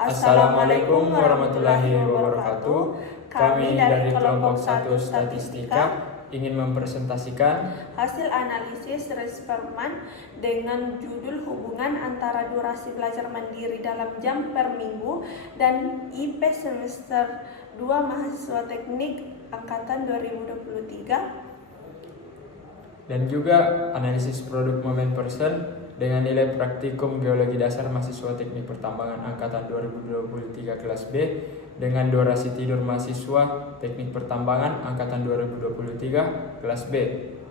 Assalamualaikum warahmatullahi wabarakatuh. Kami dari kelompok 1 Statistika ingin mempresentasikan hasil analisis Resperman dengan judul hubungan antara durasi belajar mandiri dalam jam per minggu dan IP semester 2 mahasiswa teknik angkatan 2023, dan juga analisis produk momen person dengan nilai praktikum geologi dasar mahasiswa teknik pertambangan angkatan 2023 kelas B dengan durasi tidur mahasiswa teknik pertambangan angkatan 2023 kelas B.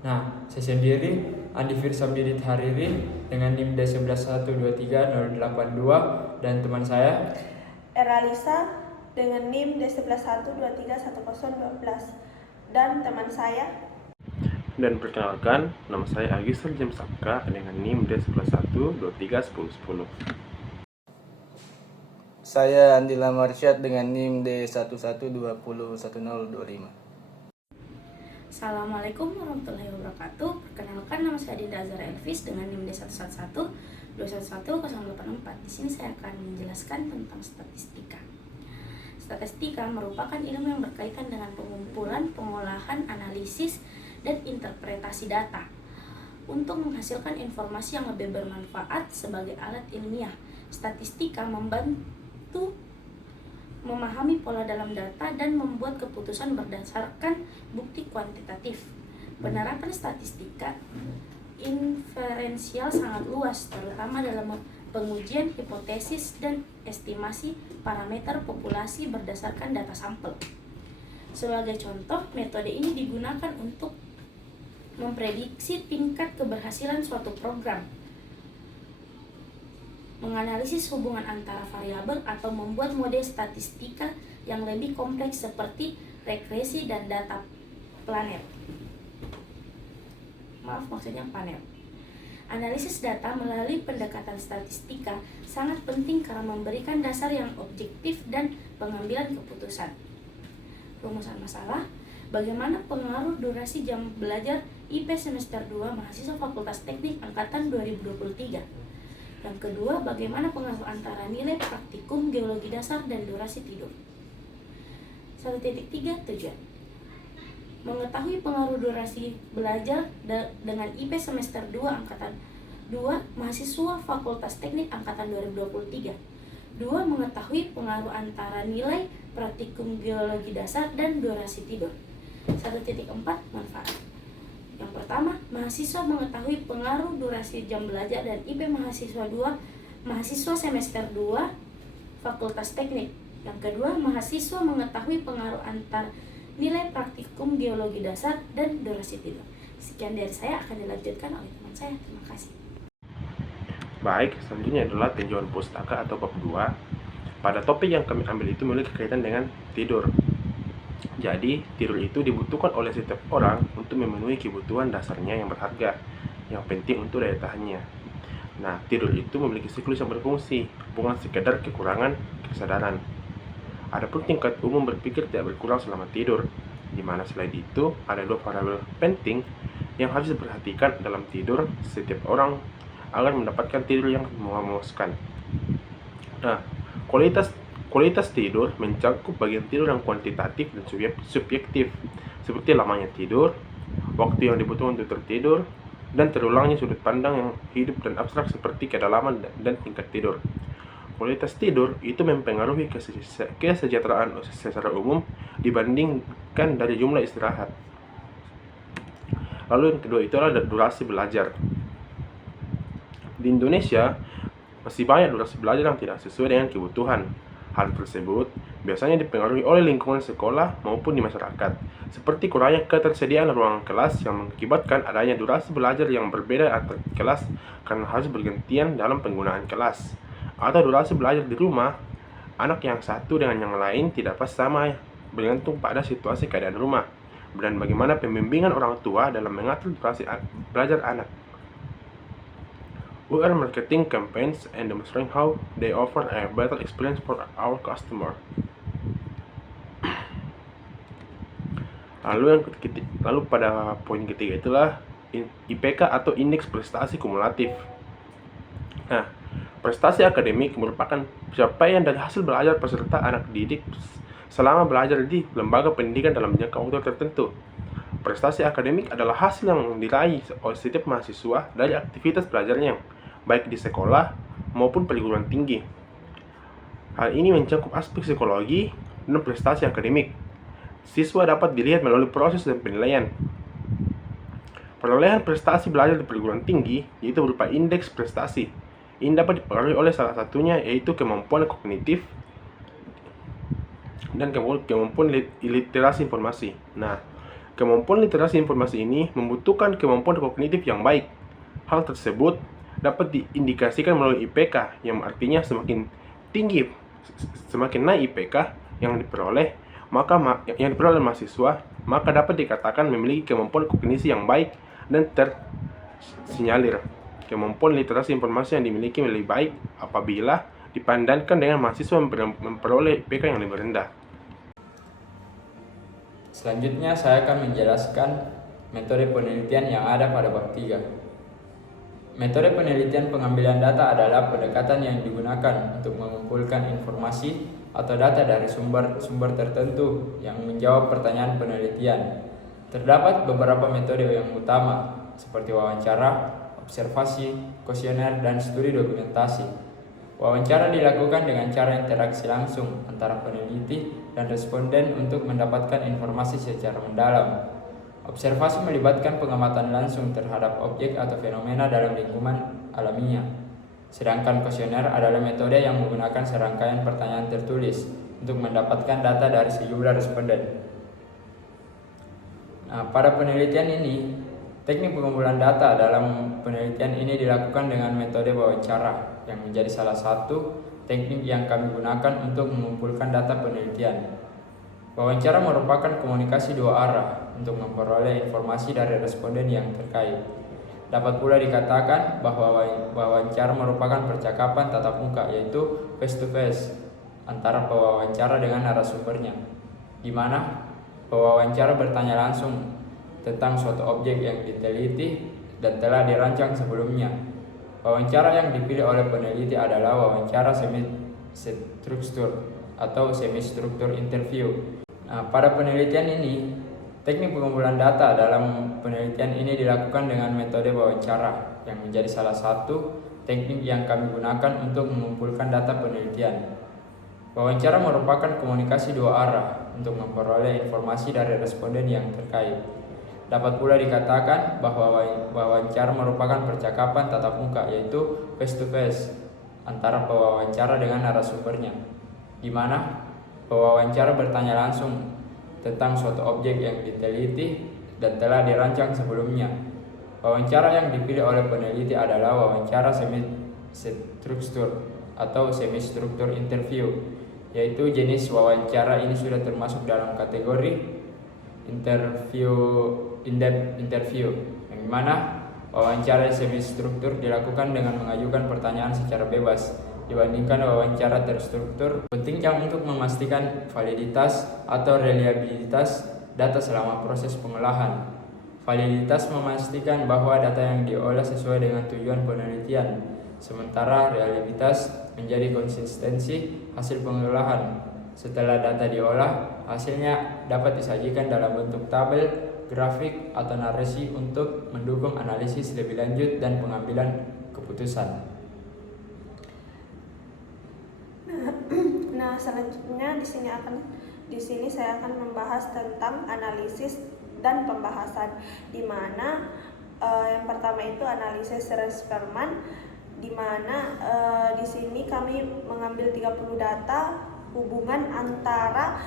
Nah, saya sendiri Andi Firsambidit Hariri dengan NIM D111230082 dan teman saya Eralisa dengan NIM D111231012 dan teman saya. Dan perkenalkan, nama saya Agisel James Sapka dengan NIM D111231010. Saya Andila Marsyad dengan NIM D11201025. Assalamualaikum warahmatullahi wabarakatuh. Perkenalkan, nama saya Dinda Azhar Elvis dengan NIM D111211084. Di sini saya akan menjelaskan tentang statistika. Statistika merupakan ilmu yang berkaitan dengan pengumpulan, pengolahan, analisis, dan interpretasi data untuk menghasilkan informasi yang lebih bermanfaat sebagai alat ilmiah. Statistika membantu memahami pola dalam data dan membuat keputusan berdasarkan bukti kuantitatif. Penerapan statistika inferensial sangat luas, terutama dalam pengujian hipotesis dan estimasi parameter populasi berdasarkan data sampel. Sebagai contoh, metode ini digunakan untuk memprediksi tingkat keberhasilan suatu program, menganalisis hubungan antara variabel, atau membuat model statistika yang lebih kompleks seperti regresi dan data panel. Analisis data melalui pendekatan statistika sangat penting karena memberikan dasar yang objektif dan pengambilan keputusan. Rumusan masalah: bagaimana pengaruh durasi jam belajar IP semester 2 mahasiswa Fakultas Teknik angkatan 2023? Yang kedua, bagaimana pengaruh antara nilai praktikum geologi dasar dan durasi tidur? 1.3 tujuan: mengetahui pengaruh durasi belajar dengan IP semester 2 angkatan 2 mahasiswa Fakultas Teknik angkatan 2023. 2. Mengetahui pengaruh antara nilai praktikum geologi dasar dan durasi tidur. 1.4 manfaat. Yang pertama, mahasiswa mengetahui pengaruh durasi jam belajar dan IP mahasiswa semester 2 Fakultas Teknik. Yang kedua, mahasiswa mengetahui pengaruh antar nilai praktikum geologi dasar dan durasi tidur. Sekian dari saya, akan dilanjutkan oleh teman saya. Terima kasih. Baik, selanjutnya adalah tinjauan pustaka atau bab 2. Pada topik yang kami ambil itu memiliki kaitan dengan tidur. Jadi, tidur itu dibutuhkan oleh setiap orang untuk memenuhi kebutuhan dasarnya yang berharga, yang penting untuk daya tahannya. Nah, tidur itu memiliki siklus yang berfungsi, bukan sekedar kekurangan kesadaran. Adapun tingkat umum berpikir tidak berkurang selama tidur, di mana selain itu ada 2 variabel penting yang harus diperhatikan dalam tidur setiap orang agar mendapatkan tidur yang memuaskan. Nah, kualitas tidur mencakup bagian tidur yang kuantitatif dan subjektif, seperti lamanya tidur, waktu yang dibutuhkan untuk tertidur, dan terulangnya sudut pandang yang hidup dan abstrak seperti kedalaman dan tingkat tidur. Kualitas tidur itu mempengaruhi kesejahteraan secara umum dibandingkan dari jumlah istirahat. Lalu yang kedua itu adalah durasi belajar. Di Indonesia, masih banyak durasi belajar yang tidak sesuai dengan kebutuhan. Hal tersebut biasanya dipengaruhi oleh lingkungan sekolah maupun di masyarakat, seperti kurangnya ketersediaan ruangan kelas yang mengakibatkan adanya durasi belajar yang berbeda antar kelas karena harus bergantian dalam penggunaan kelas, atau durasi belajar di rumah. Anak yang satu dengan yang lain tidak pas sama, bergantung pada situasi keadaan rumah dan bagaimana pembimbingan orang tua dalam mengatur durasi belajar anak. We are marketing campaigns and demonstrating how they offer a better experience for our customer. Lalu pada poin ketiga itulah IPK atau indeks prestasi kumulatif. Nah, Prestasi akademik merupakan pencapaian dan hasil belajar peserta anak didik selama belajar di lembaga pendidikan dalam jangka waktu tertentu. Prestasi akademik adalah hasil yang diraih oleh setiap mahasiswa dari aktivitas belajarnya, baik di sekolah maupun perguruan tinggi. Hal ini mencakup aspek psikologi dan prestasi akademik. Siswa dapat dilihat melalui proses dan penilaian. Perolehan prestasi belajar di perguruan tinggi yaitu berupa indeks prestasi. Ini dapat dipengaruhi oleh salah satunya yaitu kemampuan kognitif dan kemampuan literasi informasi. Nah, kemampuan literasi informasi ini membutuhkan kemampuan kognitif yang baik. Hal tersebut dapat diindikasikan melalui IPK, yang artinya semakin naik IPK yang diperoleh mahasiswa, maka dapat dikatakan memiliki kemampuan kognisi yang baik dan tersinyalir. Kemampuan literasi informasi yang dimiliki lebih baik apabila dipandangkan dengan mahasiswa memperoleh IPK yang lebih rendah. Selanjutnya saya akan menjelaskan metode penelitian yang ada pada bab 3. Metode penelitian pengambilan data adalah pendekatan yang digunakan untuk mengumpulkan informasi atau data dari sumber tertentu yang menjawab pertanyaan penelitian. Terdapat beberapa metode yang utama seperti wawancara, observasi, kuesioner, dan studi dokumentasi. Wawancara dilakukan dengan cara interaksi langsung antara peneliti dan responden untuk mendapatkan informasi secara mendalam. Observasi melibatkan pengamatan langsung terhadap objek atau fenomena dalam lingkungan alamiah. Sedangkan kuesioner adalah metode yang menggunakan serangkaian pertanyaan tertulis untuk mendapatkan data dari sejumlah responden. Nah, pada penelitian ini, teknik pengumpulan data dalam penelitian ini dilakukan dengan metode wawancara, yang menjadi salah satu teknik yang kami gunakan untuk mengumpulkan data penelitian. Wawancara merupakan komunikasi dua arah untuk memperoleh informasi dari responden yang terkait. Dapat pula dikatakan bahwa wawancara merupakan percakapan tatap muka, yaitu face to face antara pewawancara dengan narasumbernya, di mana pewawancara bertanya langsung tentang suatu objek yang diteliti dan telah dirancang sebelumnya. Wawancara yang dipilih oleh peneliti adalah wawancara semi-struktur atau semi-struktur interview. Nah, pada penelitian ini, teknik pengumpulan data dalam penelitian ini dilakukan dengan metode wawancara, yang menjadi salah satu teknik yang kami gunakan untuk mengumpulkan data penelitian. Wawancara merupakan komunikasi dua arah untuk memperoleh informasi dari responden yang terkait. Dapat pula dikatakan bahwa wawancara merupakan percakapan tatap muka, yaitu face to face antara pewawancara dengan narasumbernya, di mana pewawancara bertanya langsung tentang suatu objek yang diteliti dan telah dirancang sebelumnya. Wawancara yang dipilih oleh peneliti adalah wawancara semi-struktur atau semi-struktur interview, yaitu jenis wawancara ini sudah termasuk dalam kategori in-depth interview, yang mana wawancara semi-struktur dilakukan dengan mengajukan pertanyaan secara bebas dibandingkan wawancara terstruktur. Pentingnya untuk memastikan validitas atau reliabilitas data selama proses pengolahan. Validitas memastikan bahwa data yang diolah sesuai dengan tujuan penelitian, sementara reliabilitas menjadi konsistensi hasil pengolahan. Setelah data diolah, hasilnya dapat disajikan dalam bentuk tabel, grafik, atau narasi untuk mendukung analisis lebih lanjut dan pengambilan keputusan. Nah, selanjutnya di sini saya akan membahas tentang analisis dan pembahasan, di mana yang pertama itu analisis Rees-Perman, di mana di sini kami mengambil 30 data hubungan antara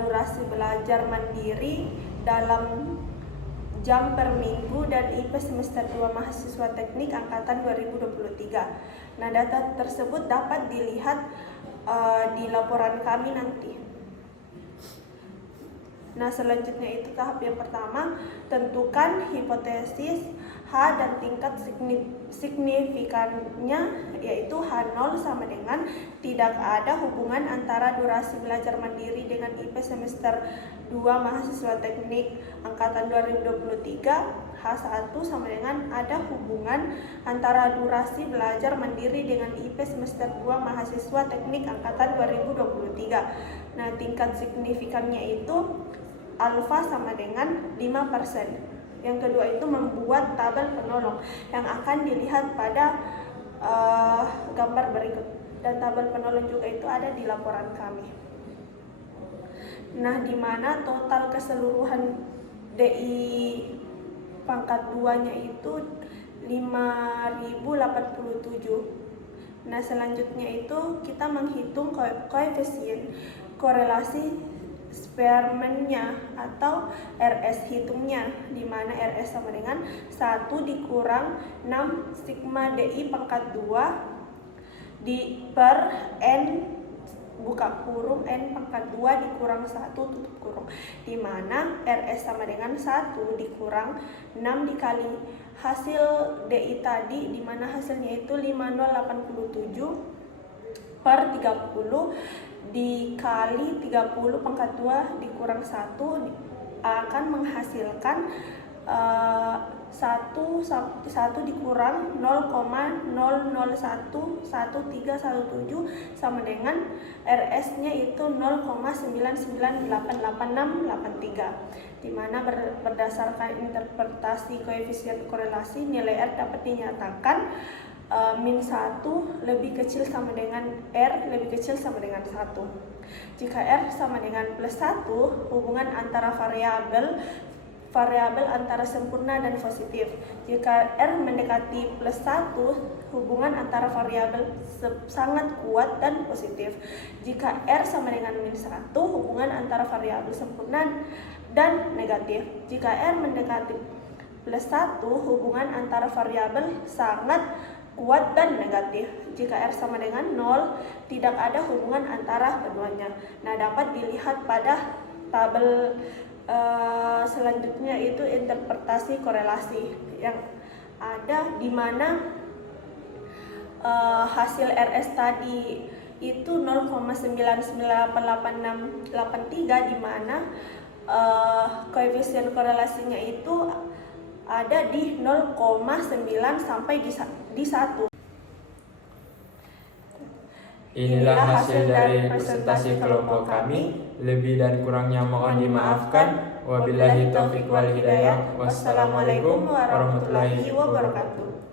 durasi belajar mandiri dalam jam per minggu dan IP semester 2 mahasiswa teknik angkatan 2023. Nah, data tersebut dapat dilihat di laporan kami nanti. Nah, selanjutnya itu tahap yang pertama, tentukan hipotesis dan tingkat signifikannya yaitu H0 sama dengan tidak ada hubungan antara durasi belajar mandiri dengan IP semester 2 mahasiswa teknik angkatan 2023. H1 sama dengan ada hubungan antara durasi belajar mandiri dengan IP semester 2 mahasiswa teknik angkatan 2023. Nah, tingkat signifikannya itu alfa sama dengan 5%. Yang kedua itu membuat tabel penolong yang akan dilihat pada gambar berikut. Dan tabel penolong juga itu ada di laporan kami. Nah, di mana total keseluruhan DI pangkat 2-nya itu 5.087. Nah, selanjutnya itu kita menghitung koefisien korelasi Spearman-nya atau RS hitungnya, di mana RS sama dengan 1 dikurang 6 sigma DI pangkat 2 per N buka kurung N pangkat 2 dikurang 1 tutup kurung, di mana RS sama dengan 1 dikurang 6 dikali hasil DI tadi, di mana hasilnya itu 5087 per 30 dikali 30 pangkat 2 dikurang 1 akan menghasilkan 1 dikurang 0,00111317 sama dengan RS-nya itu 0,99888683, di mana berdasarkan interpretasi koefisien korelasi nilai R dapat dinyatakan min 1 lebih kecil sama dengan R lebih kecil sama dengan 1. Jika R sama dengan plus 1, hubungan antara variabel antara sempurna dan positif. Jika R mendekati plus 1, hubungan antara variabel sangat kuat dan positif. Jika R sama dengan min 1, hubungan antara variabel sempurna dan negatif. Jika R mendekati plus 1, hubungan antara variabel sangat kuat dan negatif. Jika R sama dengan 0, tidak ada hubungan antara keduanya. Nah, dapat dilihat pada tabel selanjutnya itu interpretasi korelasi yang ada, di mana hasil RS tadi itu 0,998883, di mana koefisien korelasinya itu ada di 0,9 sampai di 1. Inilah hasil dari presentasi kelompok kami. Lebih dan kurangnya mohon dimaafkan. Wabillahi taufiq wal hidayah. Wassalamualaikum warahmatullahi wabarakatuh.